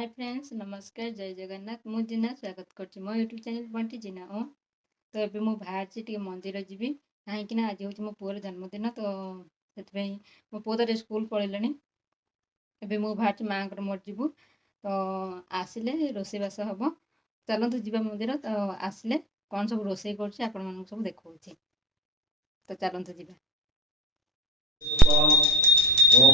Hi friends नमस्कार जय जगन्नाथ मु जिना स्वागत कर मो यूट्यूब चैनल बंटी जिना तो ये मुझे बाहर मंदिर जी कहीं आज हूँ मो पुअर जन्मदिन तो से मो पुओ तो स्कूल पढ़े ए मुझे बाहर माँ मोर जीवु तो आसिले रोषेबास हम चलतु जीवा मंदिर तो आसिले कौन सब रोषे कर सब देखा तो चलतु जीवा ओम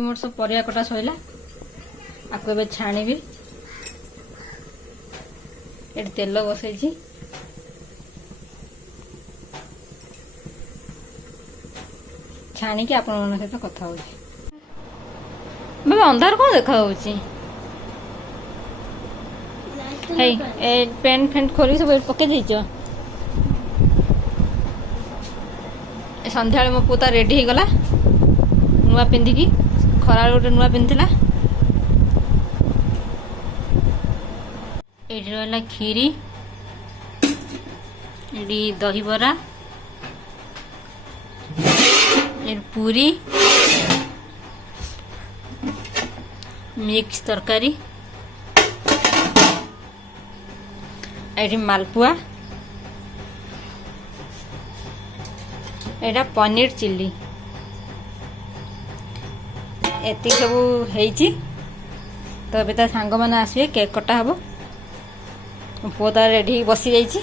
मोर सब परिया कटा सैला आपको ए छाणी ये तेल बसई छाणी की आपण सहित कथा हो बाबा अंधार कौन देखा पेंट फेंट खोल सब पके दीच संध्या मो पुता रेडी हो गला नुआ पिंधिकी खरा गोटे नुआ पिंधला ये रहा खीरी ये दही बरा पूरी मिक्स तरकारी ये मालपुआ एटा पनीर चिल्ली एति सब होइछि तो अबे ता सांग माने आसबे केक कटा हबो पुओ तार रेडी बसी जाइछि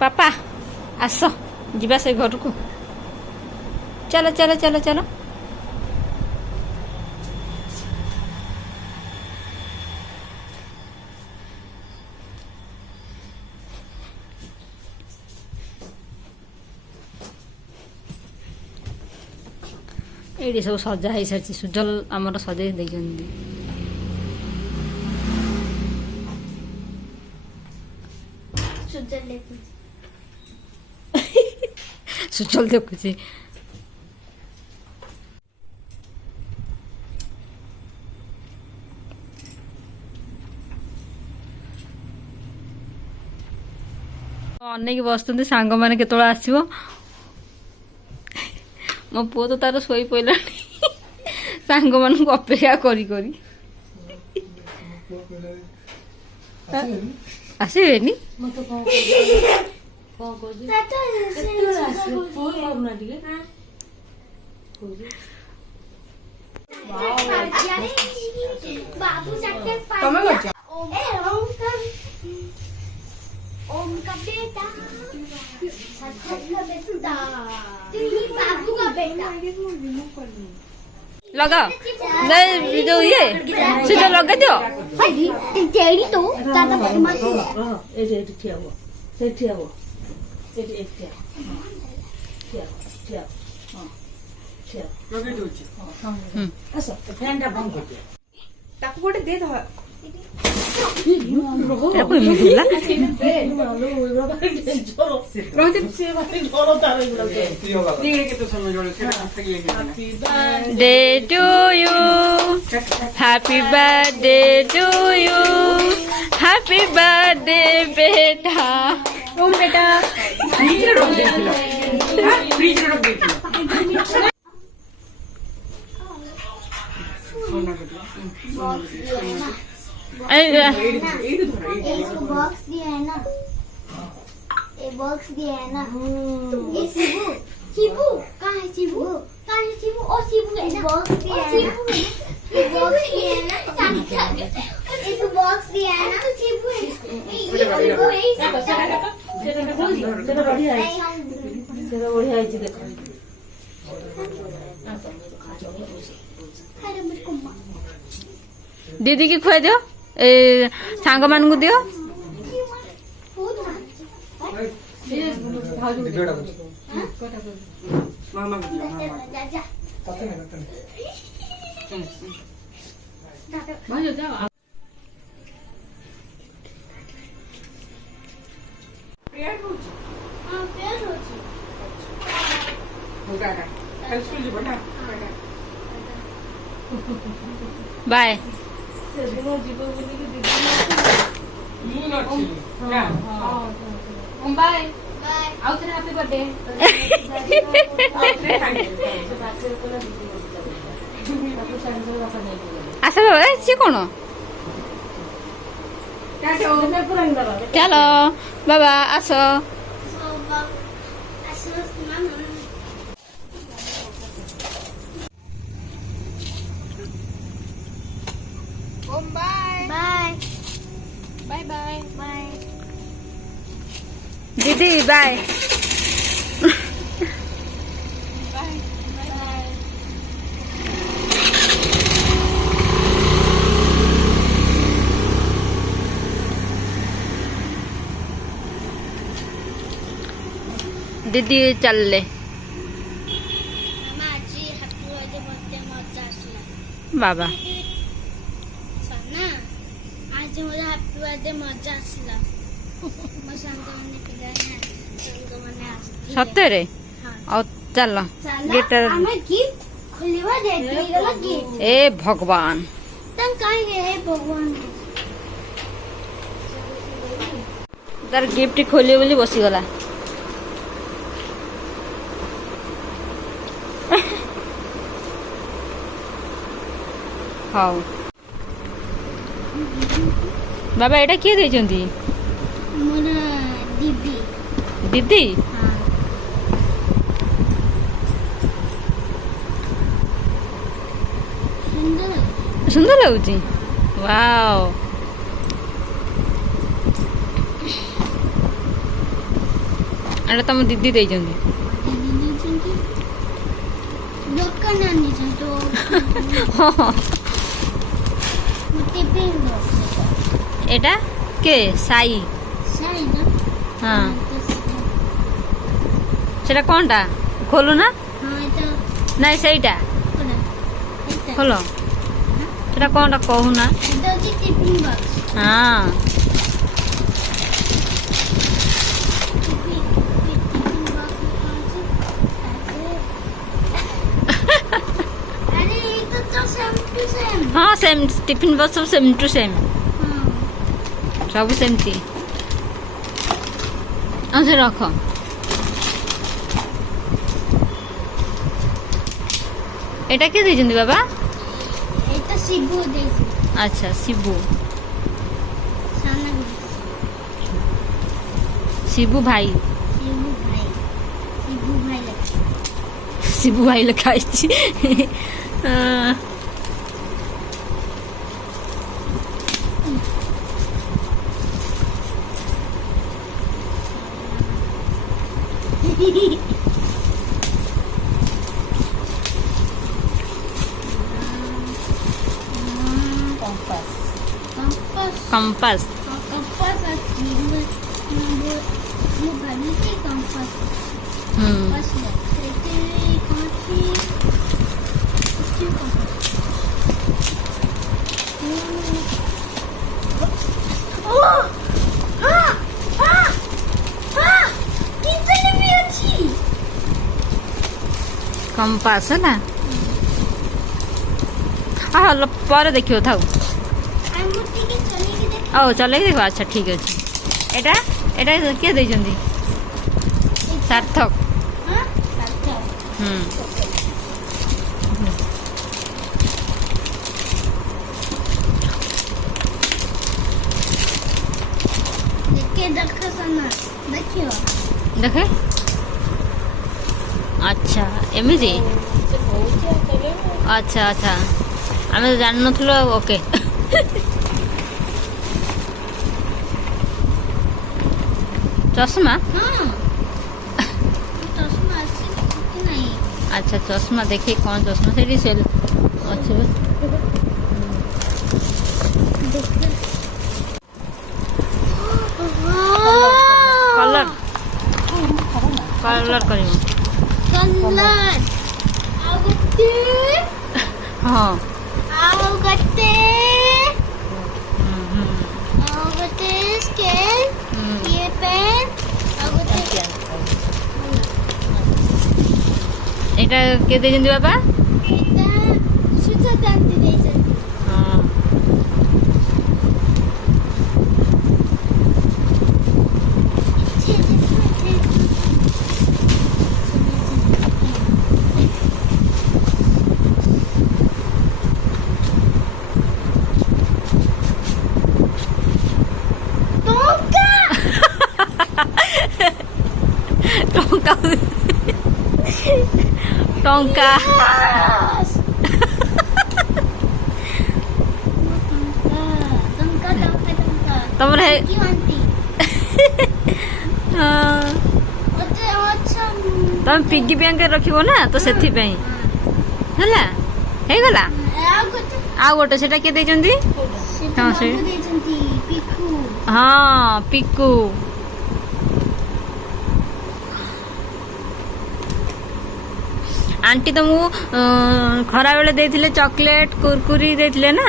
पापा आस जीवा से घर को चलो चलो चलो चलो ये सब सजा हो सारी सुजल आमर सजे देखते सुजल देखुची अनेक बसुँच सांग मैंने केत आसो मो पुओ तो तार शोई पड़ा सांग मान अपेक्षा करी आसबेनी ओम का बेटा बाबू का बेटा लगा नहीं जो ये सीधा लगा दियो तेरी तो दादा मत ए ठिया हो से ठिया हो ए ठिया ठिया हां ठिया लगे दोची हां आसो फैन टा बंद कर दे ताको गोटे दे दो Day to you, happy birthday to you, happy birthday beta. ओम बेटा फ्रिज रे रख देथिलो फ्रिज रे रख देथिलो बॉक्स दिया है ना ये बॉक्स दिया है ना ये शिबू शिबू कहाँ है शिबू ओ शिबू है ना बॉक्स दिया है ये बॉक्स दिया है ना ये तो बॉक्स दिया है ना शिबू दीदी की खुआ दियो ए सांग मान को दियो मामा भाई जाओ प्यार होची हां पेड़ होची होगा का कल स्कूल जी बना बाय मुंह नची ना बाय बाय आउथरे हैप्पी बर्थडे आस बाबा सी कोन चलो बाबा आस so asus mama bye bye bye bye bye दीदी बाय दीदी चलले mama aji happy birthday मजा आसला बाबा सना आज मुझे हैप्पी बर्थडे मजा आसला मो संग माने पिला ना संग माने आसती सତରେ ଆଉ ଚାଲ गेट हमें गिफ्ट खोलिवा जायती गला गिफ्ट ए भगवान तन काहे हे भगवान तार गिफ्ट खोलिए बोली बसीगला हाउ बाबा एटा किए देइचंती मोर दीदी दीदी हां सुंदर सुंदर लाଗୁଛି वाओ एटा तम दीदी देइचंती दीदी चंकी दोकान आनी तो मुते पिंग एटा के साई सही ना हां सेटा कोनटा खोलु ना हां तो नहीं सेटा कोना एता खोलो सेटा कोनटा कहू ना तो जी टिफिन बॉक्स हां अरे ये तो सेम टू सेम हाँ सेम टिफिन बॉक्स सब सेम टू सेम हां सब सेमती अच्छा रख एटा के देइचंती बाबा ये तो शिबू देसी अच्छा शिबू साना शिबू भाई शिबू भाई शिबू भाई लिखा आइछि कंपास कंपास कंपास अच्छी मैं भाभी थी कंपास बस लेते कांची अच्छी कंपास ओ हाँ हाँ हाँ कितने भी अच्छी कंपास है ना हाँ लो पर देखियो थाउ मूर्ति के चलेगी देख ओ चले देखो अच्छा ठीक अछि एटा एटा के देइचंती सार्थक हाँ अच्छा देखे देखो सना देखियो देखे अच्छा एमिजी अच्छा अच्छा आमे तो जान नथलो ओके चश्मा हाँ चश्मा अच्छी कि नहीं अच्छा चश्मा देखिए कौन चश्मा से सेल अच्छा कलर कलर करियो कलर आगुती हाँ ଆଉ ଗୋଟେ ସ୍କେଲ ଇଏ ପେନ୍ ଆଉ ଗୋଟେ ଏଇଟା କିଏ ଦେଇଛନ୍ତି ବାବା? ଏଇଟା ସୁଜାତାନ୍ତି ଦେଇଛନ୍ତି। ହଁ ଟଙ୍କା ଟଙ୍କା ତମର ତମେ ପିଗି ବ୍ୟାଙ୍କରେ ରଖିବ ନା ତ ସେଥିପାଇଁ ହେଲା ହେଇଗଲା। ଆଉ ଗୋଟେ ସେଟା କିଏ ଦେଇଛନ୍ତି? ହଁ ସେ ହଁ ପିକୁ। ଆଣ୍ଟି ତମକୁ ଖରା ବେଳେ ଦେଇଥିଲେ ଚକଲେଟ କୁରକୁରି ଦେଇଥିଲେ ନା?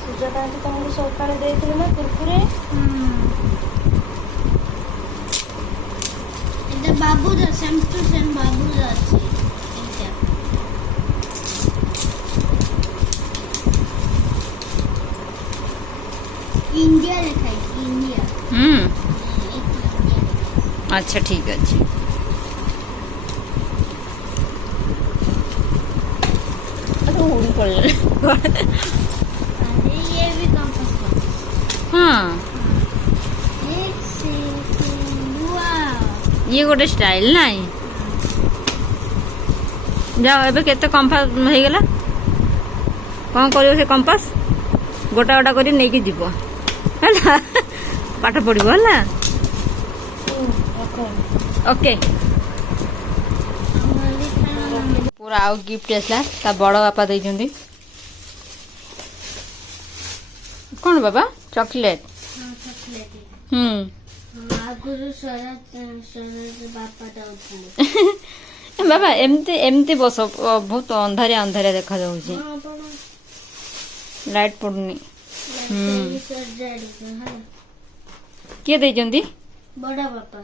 ସୁଜାତାନ୍ତି ତମକୁ ସକାଳେ ଦେଇଥିଲେ ନା କୁରକୁରେ? এটা বাবুর সেম টু সেম বাবুর আছে এইটা। ইন্ডিয়া লেখা আছে ইন্ডিয়া। আচ্ছা ঠিক আছে। उड़ी पड़े अरे ये भी कंपास का। हाँ एक सेकंड वाओ ये गोटे स्टाइल नाई जाओ एबे केते कंपास ହେଇଗଲା कौन करियो से कंपास गोटा गोटा करी नहीं कि जीवो हैला पाठ पढ़िबो हैला ओके पूरा आउ गिफ्ट आसला ता बड़ बापा देइजंदी कौन बाबा चॉकलेट हां चॉकलेट आगुरु शरत बापा दाउଥିଲେ बाबा एमती एमती बस बहुत अंधारिया अंधारिया देखा जाउची लाइट पड़नी किए देइजंदी बड़ा बापा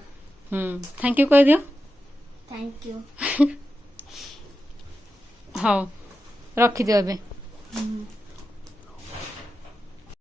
थैंक यू कह दियो थैंक यू हाँ रखी दियो अबे